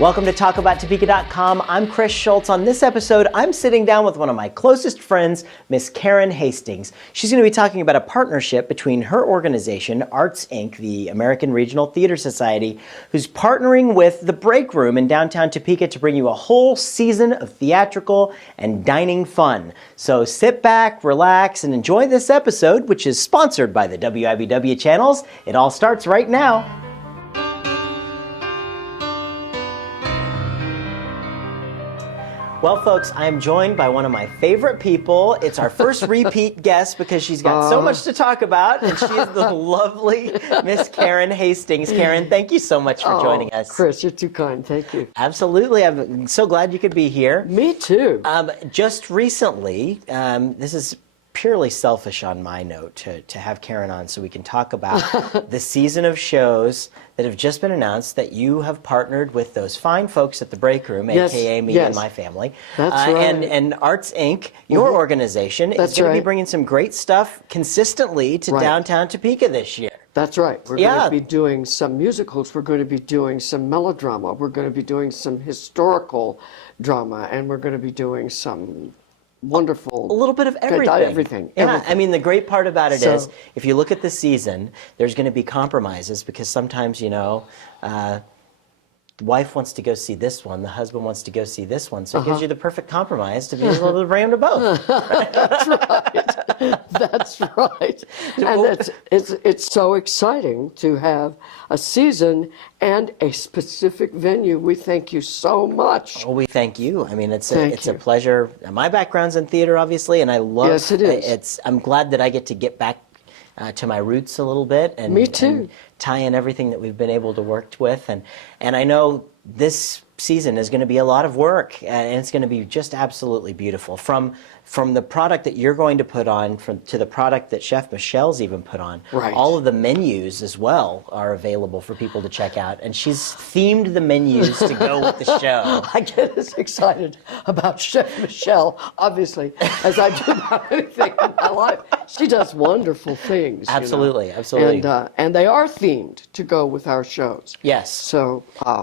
Welcome to TalkAboutTopeka.com. I'm Chris Schultz. On this episode, I'm sitting down with one of my closest friends, Miss Karen Hastings. She's going to be talking about a partnership between her organization, Arts Inc., the American Regional Theater Society, who's partnering with the Break Room in downtown Topeka to bring you a whole season of theatrical and dining fun. So sit back, relax, and enjoy this episode, which is sponsored by the WIBW channels. It all starts right now. Well, folks, I am joined by one of my favorite people. It's our first repeat guest because she's got so much to talk about, and she is the lovely Miss Karen Hastings. Karen, thank you so much for joining us. Chris, you're too kind. Thank you. Absolutely. I'm so glad you could be here. Me too. Just recently, this is purely selfish on my note to have Karen on so we can talk about the season of shows that have just been announced that you have partnered with those fine folks at the Break Room, aka me and my family. That's right. And Arts Inc., your organization, is going to be bringing some great stuff consistently to downtown Topeka this year. That's right. We're going to be doing some musicals. We're going to be doing some melodrama. We're going to be doing some historical drama. And we're going to be doing some wonderful, a little bit of everything. Yeah, I mean, the great part about it is, if you look at the season, there's going to be compromises because sometimes, you know, the wife wants to go see this one, the husband wants to go see this one, so it gives you the perfect compromise to be able to bring them to both. That's right. That's right. And it's so exciting to have a season and a specific venue. We thank you so much. Oh, we thank you. I mean, it's a pleasure. My background's in theater, obviously, and I love. Yes, it is. I'm glad that I get to get back to my roots a little bit, and me too. And tie in everything that we've been able to work with, and I know this season is going to be a lot of work, and it's going to be just absolutely beautiful. From the product that you're going to put on, to the product that Chef Michelle's even put on. Right. All of the menus as well are available for people to check out, and she's themed the menus to go with the show. I get as excited about Chef Michelle, obviously, as I do about anything in my life. She does wonderful things. Absolutely, absolutely. And they are themed to go with our shows. Yes. So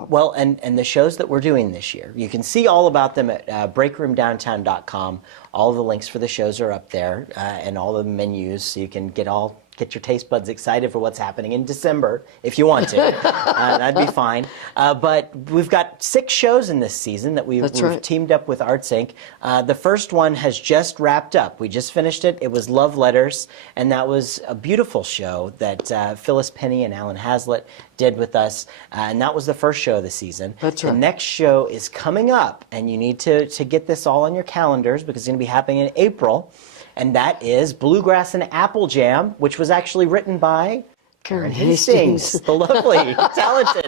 well, and the shows that we're doing this year, you can see all about them at breakroomdowntown.com. All the links for the shows are up there, and all the menus, so you can get your taste buds excited for what's happening in December, if you want to. That'd be fine. But we've got 6 shows in this season that we've teamed up with Arts Inc. The first one has just wrapped up. We just finished it. It was Love Letters, and that was a beautiful show that Phyllis Penny and Alan Hazlitt did with us, and that was the first show of the season. That's right. The next show is coming up, and you need to get this all on your calendars because it's going to be happening in April. And that is Bluegrass and Apple Jam, which was actually written by Karen Hastings, the lovely, talented.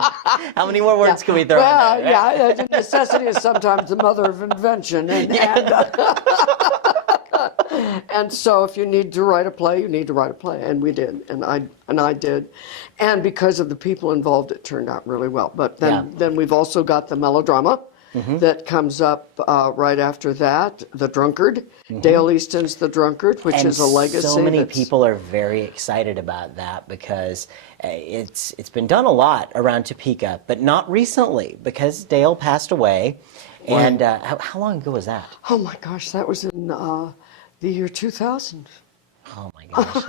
How many more words can we throw in there? Well, yeah, necessity is sometimes the mother of invention. And so if you need to write a play, you need to write a play. And we did, and I did. And because of the people involved, it turned out really well. But then we've also got the melodrama. That comes up right after that, The Drunkard, Dale Easton's The Drunkard, which is a legacy. So many people are very excited about that because it's been done a lot around Topeka, but not recently because Dale passed away. And how long ago was that? Oh my gosh, that was in the year 2000. Oh my gosh.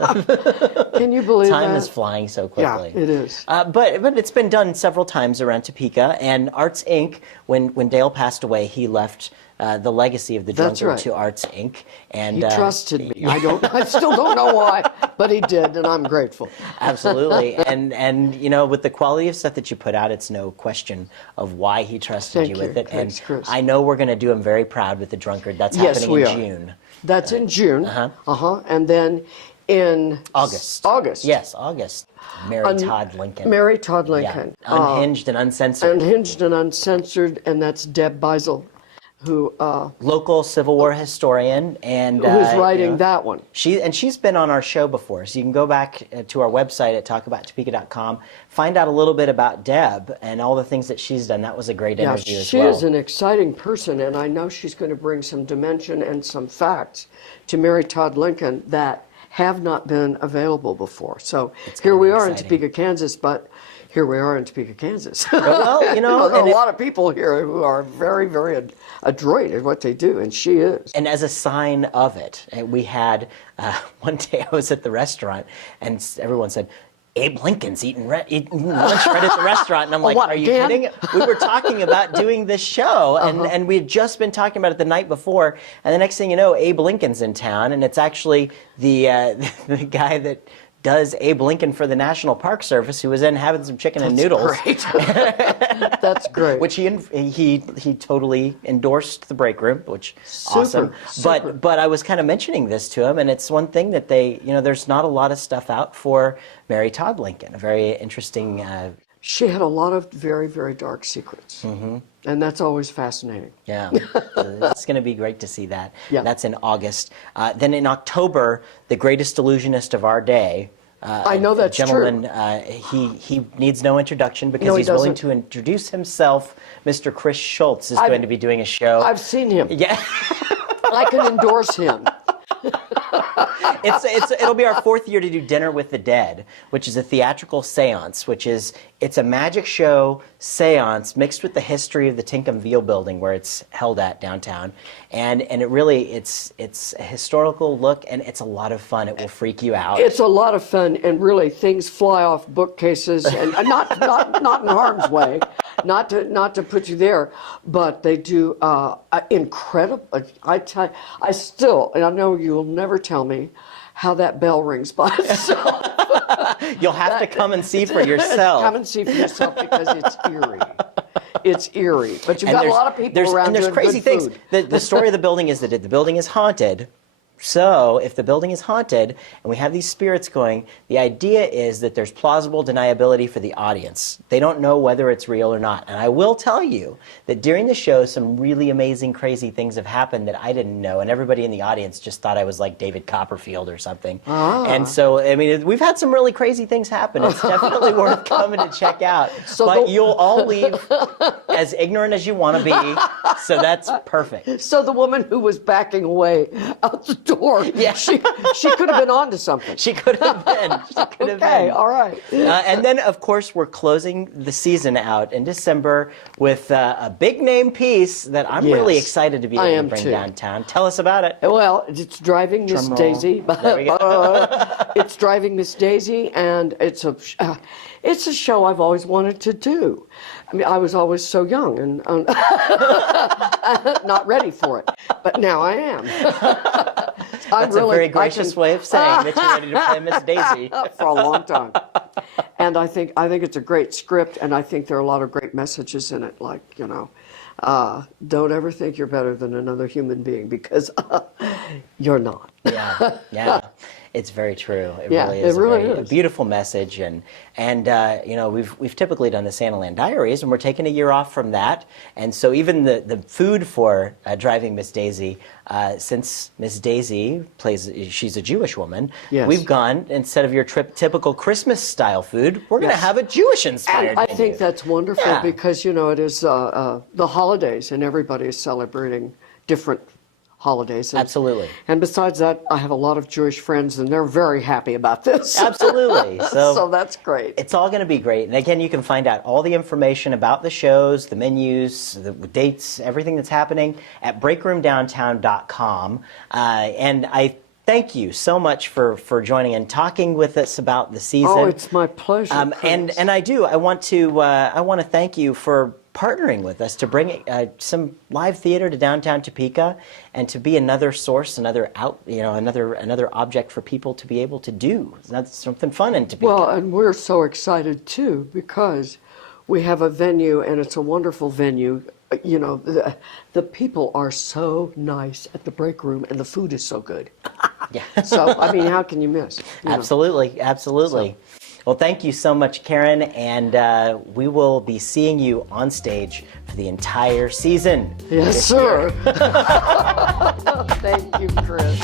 Can you believe that? Time is flying so quickly. Yeah, it is. But it's been done several times around Topeka, and Arts Inc., when Dale passed away, he left the legacy of the drunkard to Arts Inc. And he trusted me. I still don't know why, but he did, and I'm grateful. Absolutely. And you know, with the quality of stuff that you put out, it's no question of why he trusted you with it. Thanks, and Chris. I know we're going to do him very proud with the drunkard. That's happening in June. That's in June. And then in August. Yes, August. Mary Todd Lincoln. Mary Todd Lincoln. Yeah. Unhinged and Uncensored. Unhinged and Uncensored, and that's Deb Beisel, who local Civil War historian, and who's writing that one. She's been on our show before, so you can go back to our website at talkabouttopeka.com, find out a little bit about Deb and all the things that she's done. That was a great interview as well. She is an exciting person, and I know she's going to bring some dimension and some facts to Mary Todd Lincoln that have not been available before. So It's here gonna we be are in exciting. Topeka, Kansas, but here we are in Topeka, Kansas. Well, you know, there are and a it- lot of people here who are very, very adroit at what they do, and she is. And as a sign of it, we had one day I was at the restaurant and everyone said, Abe Lincoln's eating lunch right at the restaurant. And I'm like, what, are you again? kidding? We were talking about doing this show and we had just been talking about it the night before. And the next thing you know, Abe Lincoln's in town. And it's actually the guy that does Abe Lincoln for the National Park Service who was in having some chicken and noodles. Great. That's great. Which he totally endorsed the break room, which Super, awesome. super. But I was kind of mentioning this to him, and it's one thing that there's not a lot of stuff out for Mary Todd Lincoln. A very interesting. She had a lot of very, very dark secrets, and that's always fascinating. Yeah, it's going to be great to see that. Yeah. That's in August. Then in October, the greatest illusionist of our day. I know that's gentleman, true. he needs no introduction because No, he he's willing doesn't. to introduce himself. Mr. Chris Schultz is going to be doing a show. I've seen him. Yeah. I can endorse him. It'll be our 4th year to do Dinner with the Dead, which is a theatrical seance, it's a magic show seance mixed with the history of the Tinkham Veal building where it's held at downtown. And it really, it's a historical look and it's a lot of fun. It will freak you out. It's a lot of fun, and really things fly off bookcases, and not in harm's way, not to put you there, but they do incredible. I still, and I know you'll never tell me how that bell rings by itself. You'll have to come and see for yourself. Come and see for yourself because it's eerie. It's eerie, but you've And got a there's- lot of people there's- around and there's doing crazy good things. food. The story of the building is that the building is haunted. So if the building is haunted and we have these spirits going, the idea is that there's plausible deniability for the audience. They don't know whether it's real or not. And I will tell you that during the show, some really amazing, crazy things have happened that I didn't know. And everybody in the audience just thought I was like David Copperfield or something. And so, I mean, we've had some really crazy things happen. It's definitely worth coming to check out. So but you'll all leave as ignorant as you want to be. So that's perfect. So the woman who was backing away out the door, Yeah. she could have been onto something. She could have been. She could have Okay, been. all right. And then, of course, we're closing the season out in December with a big name piece that I'm really Yes, excited to be I able to am bring too. downtown. Tell us about it. Well, it's Driving Miss Drum roll. Daisy. There we go. It's Driving Miss Daisy, and it's a show I've always wanted to do. I mean, I was always so young and not ready for it, but now I am. That's a very gracious way of saying that you're ready to play Miss Daisy. for a long time. And I think it's a great script, and I think there are a lot of great messages in it, like, don't ever think you're better than another human being, because you're not. Yeah. It's very true. It Yeah, really it is really a is. beautiful message, and we've typically done the Santaland Diaries, and we're taking a year off from that, and so even the food for Driving Miss Daisy, since Miss Daisy she's a Jewish woman, Yes. we've gone, instead of your typical Christmas style food, we're going to have a Jewish inspired And I menu. think that's wonderful, Yeah. because, it is the holidays, and everybody is celebrating different holidays. Absolutely. And besides that, I have a lot of Jewish friends, and they're very happy about this. Absolutely. So that's great. It's all going to be great. And again, you can find out all the information about the shows, the menus, the dates, everything that's happening at breakroomdowntown.com. And I thank you so much for joining and talking with us about the season. Oh, it's my pleasure. And Chris. I want to thank you for partnering with us to bring some live theater to downtown Topeka and to be another source, another object for people to be able to do. That's something fun in Topeka. Well, and we're so excited too, because we have a venue, and it's a wonderful venue. The people are so nice at the break room, and the food is so good. Yeah. So, I mean, how can you miss? Absolutely. Well, thank you so much, Karen, and we will be seeing you on stage for the entire season. Yes, this sir. year. Thank you, Chris.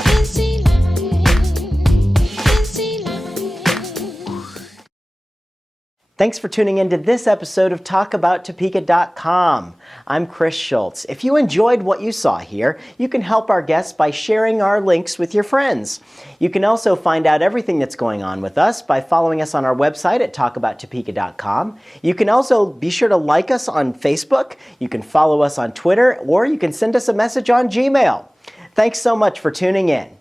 Thanks for tuning in to this episode of TalkAboutTopeka.com. I'm Chris Schultz. If you enjoyed what you saw here, you can help our guests by sharing our links with your friends. You can also find out everything that's going on with us by following us on our website at TalkAboutTopeka.com. You can also be sure to like us on Facebook, you can follow us on Twitter, or you can send us a message on Gmail. Thanks so much for tuning in.